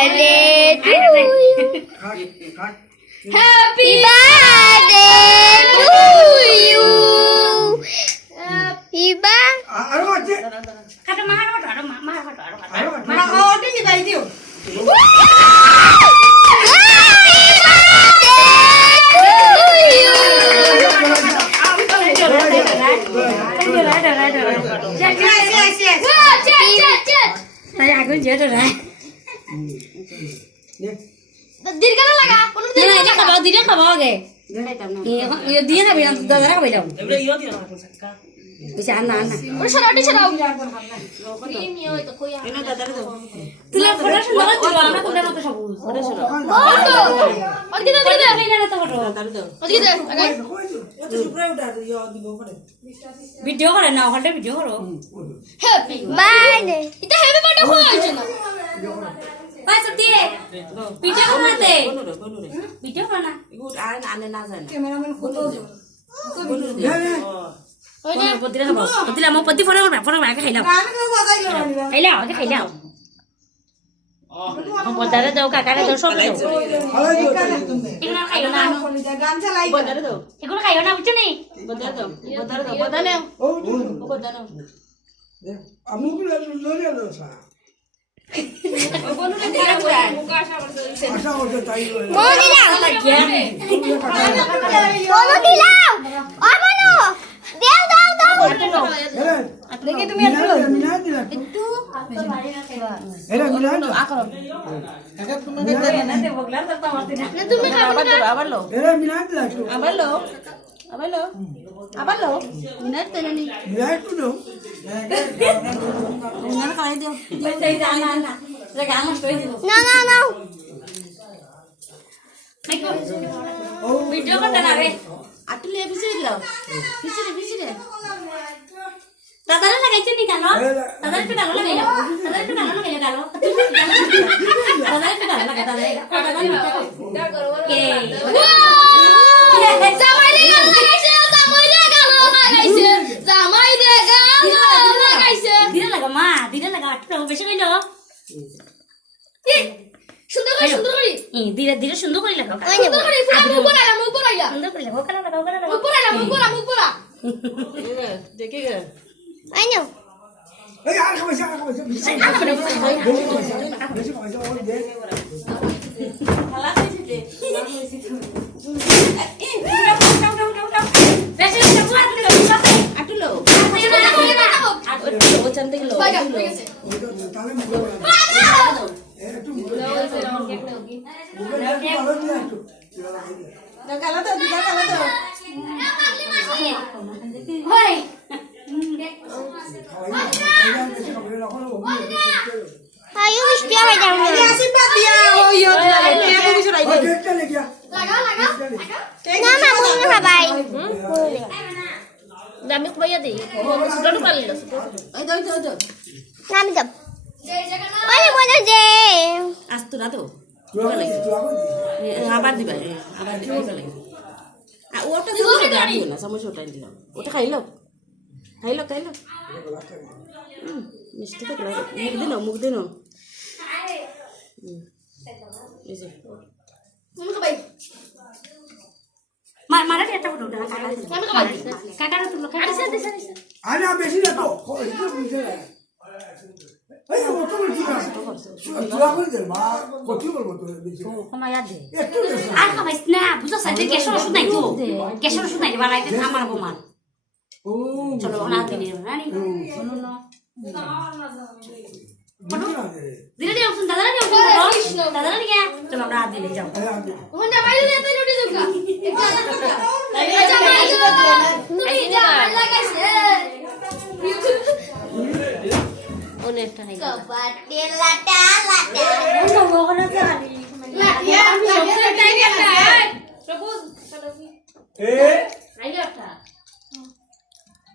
birthday to you. Happy birthday to you. Happy birthday. Kata mahal Saya aku jadi dah. Diri kana laga. Dia aja kau bawa dia kau bawa ke? Iya dia nak bilang darah kau bilang. Bisa anak. Udah sana. Ini yo itu kuya. Tulah pernah sudah jual anak udah nak sabun. Udah sudah. Oh, kita. Video kau na, kau ada video kau. Happy birthday. Itu happy birthday kau aja na. Pas setia. Video kau nanti. Video kau na. Putih lah mau putih foto mereka hilang. Hilang. Ang bodara daw kakara daw sob daw. Ikaw kayo na. Bodara daw. Ikaw kayo na buti ni. Bodara daw. Bodara. Amu kula lori alo sa. Bolu na tira ko. Asa ko sa tayo. Bolu dilaw. Bolu dilaw. Abano. Daw. Lagi tu mian dulu. Itu. Era Milan. Nanti boglar tertawa tidak. Nanti mereka. Era Milan lah tu. Abalo. Minat tadi. Milan tu dong. Minat kau itu. Dia anak. Jaga anak tu itu. No. Video kan dah nare. Atul ya bisir. Tadala lagi cini kan lo? Tadala itu dah lagi lo. সুন্দর করে লাগা দেখে গে I know. Eh, aku masih. Ayo mesti apa jangan. Nama mau ngapain? Dami ko bayad eh. Sudah lu kali lah. Ayo. Nami dam. Wala mo na je. Astu na to. Abar দিবা আবার দিবা লাগে ওটা তো দিও না সমস্যা ওটা দিলাম ওটা খাইলো মিষ্টি তো মুখ দিন এই যে মারা একটা ফটো উঠা কাকা তুলো আরে বেশি না তো এটা বুঝে না এই ওটা বলছি না জুয়া করে দে মা কত বলবো তো বেশি কমা ইয়াদ দে একটু আর খাইছ না বুঝছ সাইডে কেশর ওষুধ নাই তো কেশর ওষুধ নাই বানাইতে আমার বোমা ও চলো না দিনে রানি শুনো না ধীরে ধীরে ওষুধ দাদা নি কে চলো না দিলে যাও হোন্ডা বাইরে নে তো লুটি যাও আচ্ছা বাইরে তুমি যা লাগাইছে অনেকটা নাই কবাতে লাটা অন্য গহনা জানি লাটিয়া সবচেয়ে টাইট একটা সবুজ এ আইলাটা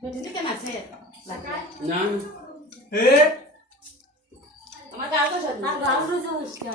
মেডিতে কেন আছে না এ আমার গাল তো না গাল রোজ হইছে